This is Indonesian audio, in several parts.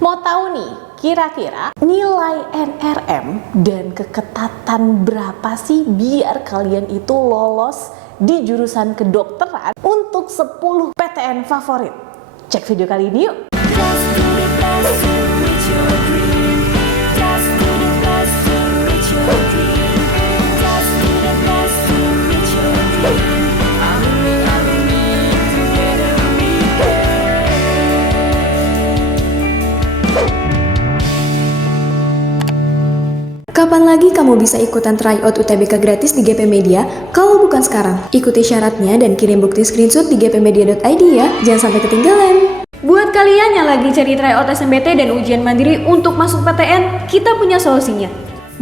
Mau tahu nih, kira-kira nilai NRM dan keketatan berapa sih biar kalian itu lolos di jurusan kedokteran untuk 10 PTN favorit? Cek video kali ini yuk! Kapan lagi kamu bisa ikutan tryout UTBK gratis di GP Media kalau bukan sekarang? Ikuti syaratnya dan kirim bukti screenshot di gpmedia.id ya, jangan sampai ketinggalan. Buat kalian yang lagi cari tryout SNBT dan ujian mandiri untuk masuk PTN, kita punya solusinya.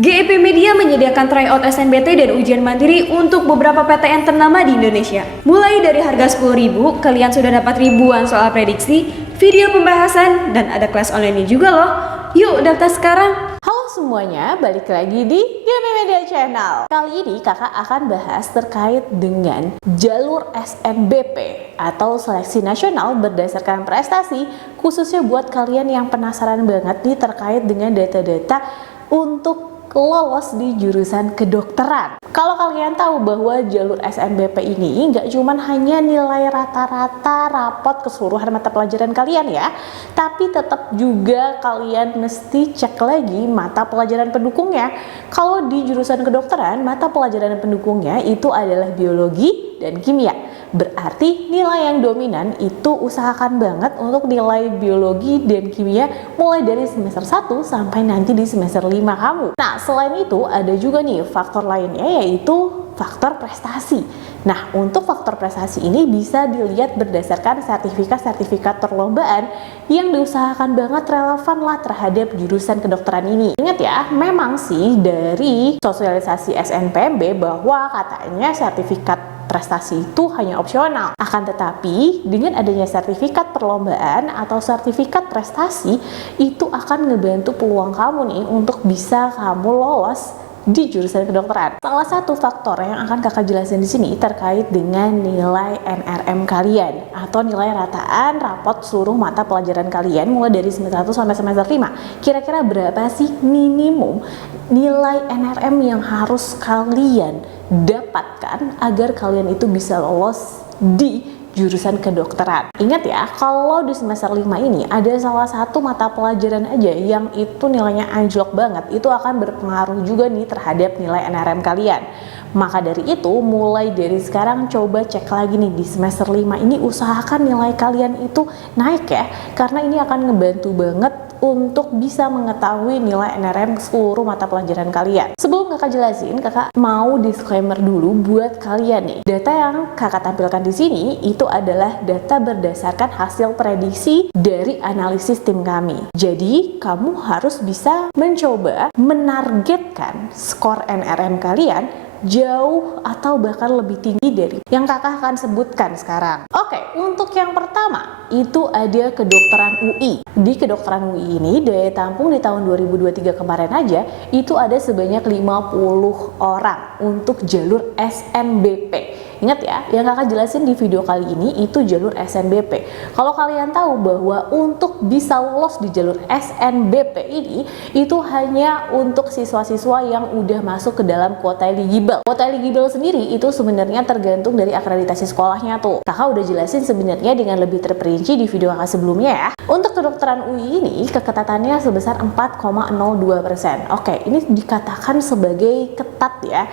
GP Media menyediakan tryout SNBT dan ujian mandiri untuk beberapa PTN ternama di Indonesia. Mulai dari harga 10.000, kalian sudah dapat ribuan soal prediksi, video pembahasan, dan ada kelas online juga loh. Yuk daftar sekarang! Halo semuanya, balik lagi di GP Media Channel. Kali ini kakak akan bahas terkait dengan jalur SNBP atau seleksi nasional berdasarkan prestasi, khususnya buat kalian yang penasaran banget nih terkait dengan data-data untuk lolos di jurusan kedokteran. Kalau kalian tahu bahwa jalur SNBP ini nggak cuman hanya nilai rata-rata rapot keseluruhan mata pelajaran kalian ya, tapi tetap juga kalian mesti cek lagi mata pelajaran pendukungnya. Kalau di jurusan kedokteran, mata pelajaran pendukungnya itu adalah biologi dan kimia. Berarti nilai yang dominan itu usahakan banget untuk nilai biologi dan kimia mulai dari semester 1 sampai nanti di semester 5 kamu. Nah, selain itu ada juga nih faktor lainnya yaitu faktor prestasi. Nah, untuk faktor prestasi ini bisa dilihat berdasarkan sertifikat-sertifikat perlombaan yang diusahakan banget relevan lah terhadap jurusan kedokteran ini. Ingat ya, memang sih dari sosialisasi SNPMB bahwa katanya sertifikat prestasi itu hanya opsional. Akan tetapi dengan adanya sertifikat perlombaan atau sertifikat prestasi itu akan ngebantu peluang kamu nih untuk bisa kamu lolos di jurusan kedokteran. Salah satu faktor yang akan kakak jelasin di sini terkait dengan nilai NRM kalian atau nilai rataan rapot seluruh mata pelajaran kalian mulai dari semester 1 sampai semester 5. Kira-kira berapa sih minimum nilai NRM yang harus kalian dapatkan agar kalian itu bisa lolos di jurusan kedokteran? Ingat ya, kalau di semester 5 ini ada salah satu mata pelajaran aja yang itu nilainya anjlok banget, itu akan berpengaruh juga nih terhadap nilai NRM kalian. Maka dari itu, mulai dari sekarang coba cek lagi nih di semester 5 ini, usahakan nilai kalian itu naik ya, karena ini akan ngebantu banget untuk bisa mengetahui nilai NRM seluruh mata pelajaran kalian. Sebelum kakak jelasin, kakak mau disclaimer dulu buat kalian nih. Data yang kakak tampilkan di sini itu adalah data berdasarkan hasil prediksi dari analisis tim kami. Jadi, kamu harus bisa mencoba menargetkan skor NRM kalian jauh atau bahkan lebih tinggi dari yang kakak akan sebutkan sekarang. Oke, untuk yang pertama itu ada kedokteran UI. Di kedokteran UI ini daya tampung di tahun 2023 kemarin aja itu ada sebanyak 50 orang untuk jalur SNBP. Ingat ya, yang kakak jelasin di video kali ini itu jalur SNBP. Kalau kalian tahu bahwa untuk bisa lolos di jalur SNBP ini itu hanya untuk siswa-siswa yang udah masuk ke dalam kuota eligible. Kuota eligible sendiri itu sebenarnya tergantung dari akreditasi sekolahnya tuh. Kakak udah jelasin sebenarnya dengan lebih terperinci di video kakak sebelumnya ya. Untuk kedokteran UI ini keketatannya sebesar 4,02%. Oke, ini dikatakan sebagai ketat ya,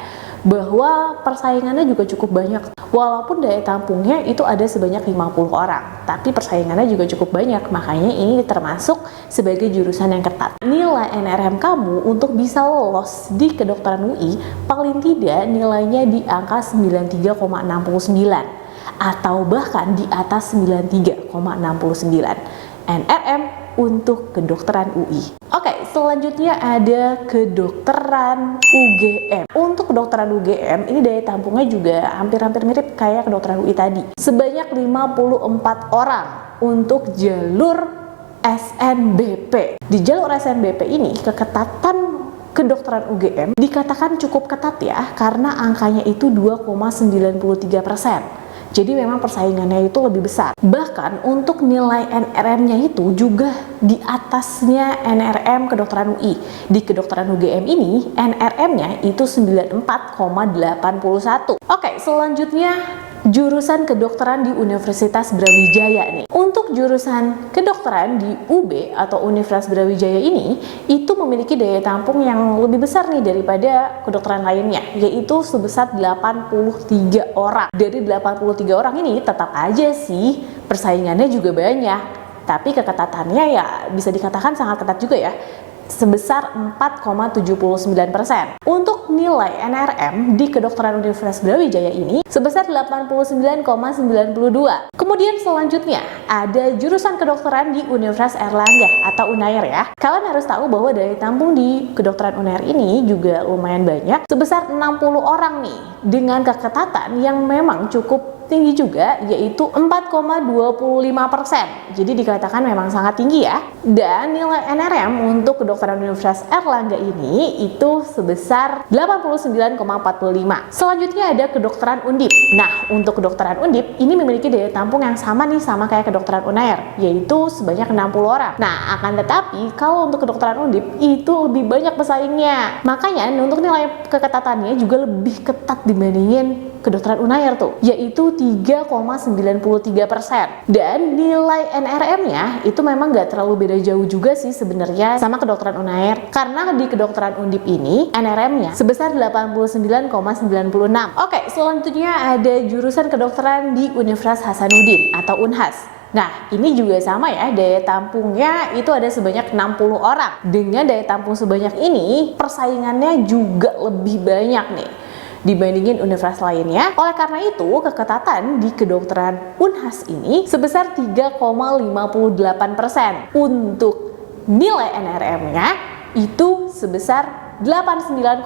bahwa persaingannya juga cukup banyak. Walaupun daya tampungnya itu ada sebanyak 50 orang, tapi persaingannya juga cukup banyak. Makanya ini termasuk sebagai jurusan yang ketat. Nilai NRM kamu untuk bisa lolos di kedokteran UI paling tidak nilainya di angka 93,69 atau bahkan di atas 93,69 NRM untuk kedokteran UI. Oke, selanjutnya ada kedokteran UGM. Untuk kedokteran UGM, ini daya tampungnya juga hampir-hampir mirip kayak kedokteran UI tadi. Sebanyak 54 orang untuk jalur SNBP. Di jalur SNBP ini, keketatan kedokteran UGM dikatakan cukup ketat ya, karena angkanya itu 2,93%. Jadi memang persaingannya itu lebih besar. Bahkan untuk nilai NRM-nya itu juga di atasnya NRM kedokteran UI. Di kedokteran UGM ini NRM-nya itu 94,81. Oke, selanjutnya jurusan kedokteran di Universitas Brawijaya nih. Untuk jurusan kedokteran di UB atau Universitas Brawijaya ini itu memiliki daya tampung yang lebih besar nih daripada kedokteran lainnya, yaitu sebesar 83 orang. Dari 83 orang ini tetap aja sih persaingannya juga banyak, tapi keketatannya ya bisa dikatakan sangat ketat juga ya, sebesar 4,79%. Untuk nilai NRM di kedokteran Universitas Brawijaya ini sebesar 89,92. Kemudian selanjutnya ada jurusan kedokteran di Universitas Airlangga atau Unair ya. Kalian harus tahu bahwa daya tampung di kedokteran Unair ini juga lumayan banyak, sebesar 60 orang nih, dengan keketatan yang memang cukup tinggi juga, yaitu 4,25%. Jadi dikatakan memang sangat tinggi ya. Dan nilai NRM untuk kedokteran Universitas Airlangga ini itu sebesar 89,45. Selanjutnya ada kedokteran Undip. Nah, untuk kedokteran Undip ini memiliki daya tampung yang sama nih sama kayak kedokteran Unair, yaitu sebanyak 60 orang. Nah, akan tetapi kalau untuk kedokteran Undip itu lebih banyak pesaingnya. Makanya untuk nilai keketatannya juga lebih ketat dibandingin kedokteran Unair tuh, yaitu 3,93%. Dan nilai NRM-nya itu memang nggak terlalu beda jauh juga sih sebenarnya sama kedokteran Unair, karena di kedokteran Undip ini NRM-nya sebesar 89,96. Oke, selanjutnya ada jurusan kedokteran di Universitas Hasanuddin atau Unhas. Nah, ini juga sama ya, daya tampungnya itu ada sebanyak 60 orang. Dengan daya tampung sebanyak ini, persaingannya juga lebih banyak nih dibandingin universitas lainnya. Oleh karena itu, keketatan di kedokteran Unhas ini sebesar 3,58%. Untuk nilai NRM-nya itu sebesar 89,9.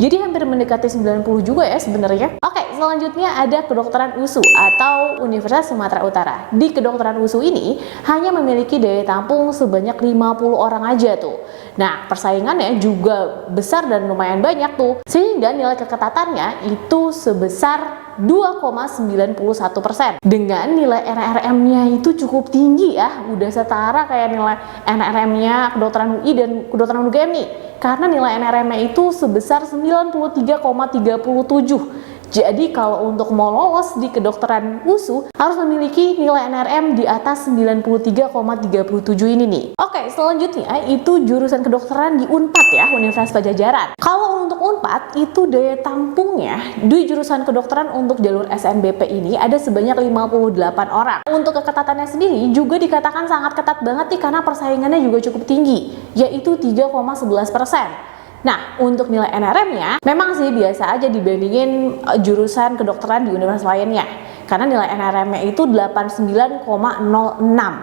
Jadi hampir mendekati 90 juga ya sebenarnya. Oke, selanjutnya ada kedokteran USU atau Universitas Sumatera Utara. Di kedokteran USU ini hanya memiliki daya tampung sebanyak 50 orang aja tuh. Nah, persaingannya juga besar dan lumayan banyak tuh. Sehingga nilai keketatannya itu sebesar 2,91%. Dengan nilai NRM-nya itu cukup tinggi ya, udah setara kayak nilai NRM-nya kedokteran UI dan kedokteran UGM nih. Karena nilai NRM-nya itu sebesar 93,37. Jadi kalau untuk mau lolos di kedokteran USU harus memiliki nilai NRM di atas 93,37 ini nih. Oke, selanjutnya itu jurusan kedokteran di Unpad ya, Universitas Padjadjaran. Kalau untuk Unpad itu daya tampungnya di jurusan kedokteran untuk jalur SNBP ini ada sebanyak 58 orang. Untuk keketatannya sendiri juga dikatakan sangat ketat banget nih karena persaingannya juga cukup tinggi, yaitu 3,11%. Nah, untuk nilai NRM-nya memang sih biasa aja dibandingin jurusan kedokteran di universitas lainnya. Karena nilai NRM-nya itu 89,06.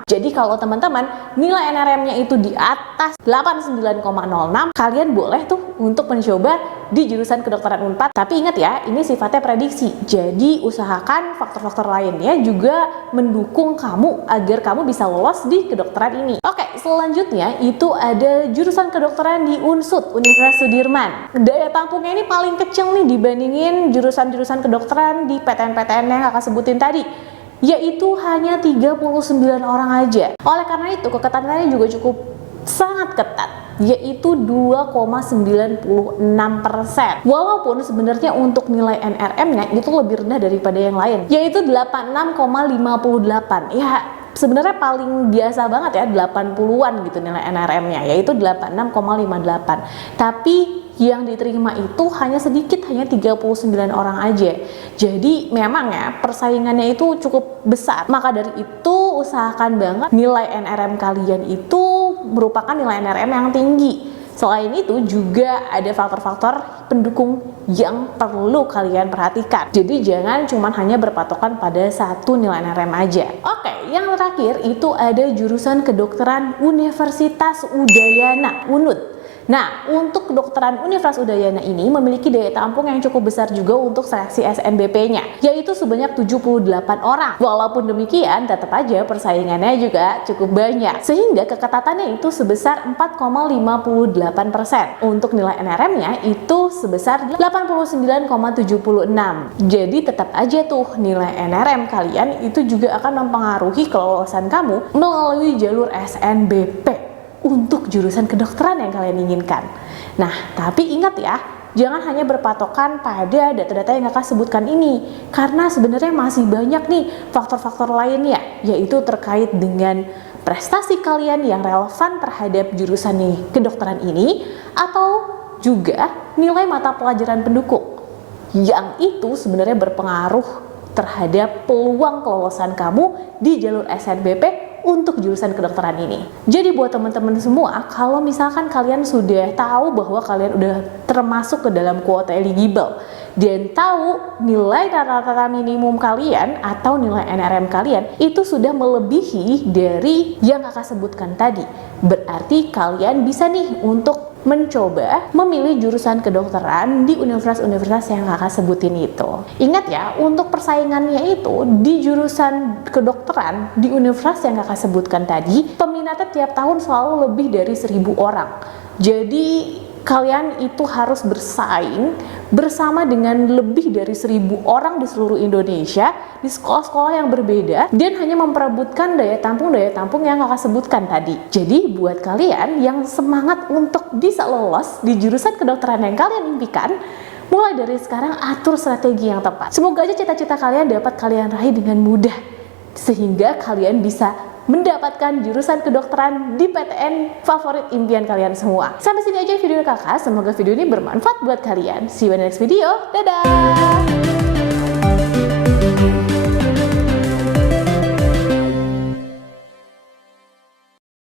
Jadi kalau teman-teman nilai NRM-nya itu di atas 89,06, kalian boleh tuh untuk mencoba di jurusan kedokteran Unpad. Tapi ingat ya, ini sifatnya prediksi. Jadi usahakan faktor-faktor lainnya juga mendukung kamu agar kamu bisa lolos di kedokteran ini. Oke, selanjutnya itu ada jurusan kedokteran di UNSUD, Universitas Sudirman. Daya tampungnya ini paling kecil nih dibandingin jurusan-jurusan kedokteran di PTN-PTN yang kakak sebutin tadi, yaitu hanya 39 orang aja. Oleh karena itu keketatannya juga cukup sangat ketat, yaitu 2,96%. Walaupun sebenarnya untuk nilai NRM-nya itu lebih rendah daripada yang lain, yaitu 86,58. Ya sebenarnya paling biasa banget ya, 80-an gitu nilai NRM-nya, yaitu 86,58. Tapi yang diterima itu hanya sedikit, hanya 39 orang aja. Jadi memang ya persaingannya itu cukup besar. Maka dari itu usahakan banget nilai NRM kalian itu merupakan nilai NRM yang tinggi. Selain itu juga ada faktor-faktor pendukung yang perlu kalian perhatikan. Jadi jangan cuma hanya berpatokan pada satu nilai NRM aja. Oke, yang terakhir itu ada jurusan kedokteran Universitas Udayana, UNUD. Nah, untuk kedokteran Universitas Udayana ini memiliki daya tampung yang cukup besar juga untuk seleksi SNBP-nya, yaitu sebanyak 78 orang. Walaupun demikian, tetap aja persaingannya juga cukup banyak, sehingga keketatannya itu sebesar 4,58%. Untuk nilai NRM-nya itu sebesar 89,76. Jadi tetap aja tuh nilai NRM kalian itu juga akan mempengaruhi kelolosan kamu melalui jalur SNBP untuk jurusan kedokteran yang kalian inginkan. Nah, tapi ingat ya, jangan hanya berpatokan pada data-data yang kakak sebutkan ini, karena sebenarnya masih banyak nih faktor-faktor lainnya, yaitu terkait dengan prestasi kalian yang relevan terhadap jurusan nih kedokteran ini, atau juga nilai mata pelajaran pendukung, yang itu sebenarnya berpengaruh terhadap peluang kelolosan kamu di jalur SNBP untuk jurusan kedokteran ini. Jadi buat teman-teman semua, kalau misalkan kalian sudah tahu bahwa kalian udah termasuk ke dalam kuota eligible dan tahu nilai rata-rata minimum kalian atau nilai NRM kalian itu sudah melebihi dari yang kakak sebutkan tadi, berarti kalian bisa nih untuk mencoba memilih jurusan kedokteran di universitas-universitas yang kakak sebutin itu. Ingat ya, untuk persaingannya itu di jurusan kedokteran di universitas yang kakak sebutkan tadi, peminatnya tiap tahun selalu lebih dari 1.000 orang. Jadi kalian itu harus bersaing bersama dengan lebih dari 1.000 orang di seluruh Indonesia di sekolah-sekolah yang berbeda dan hanya memperebutkan daya tampung yang kakak sebutkan tadi. Jadi buat kalian yang semangat untuk bisa lolos di jurusan kedokteran yang kalian impikan, mulai dari sekarang atur strategi yang tepat. Semoga aja cita-cita kalian dapat kalian raih dengan mudah, sehingga kalian bisa mendapatkan jurusan kedokteran di PTN favorit impian kalian semua. Sampai sini aja video kakak, semoga video ini bermanfaat buat kalian. See you in the next video, dadah!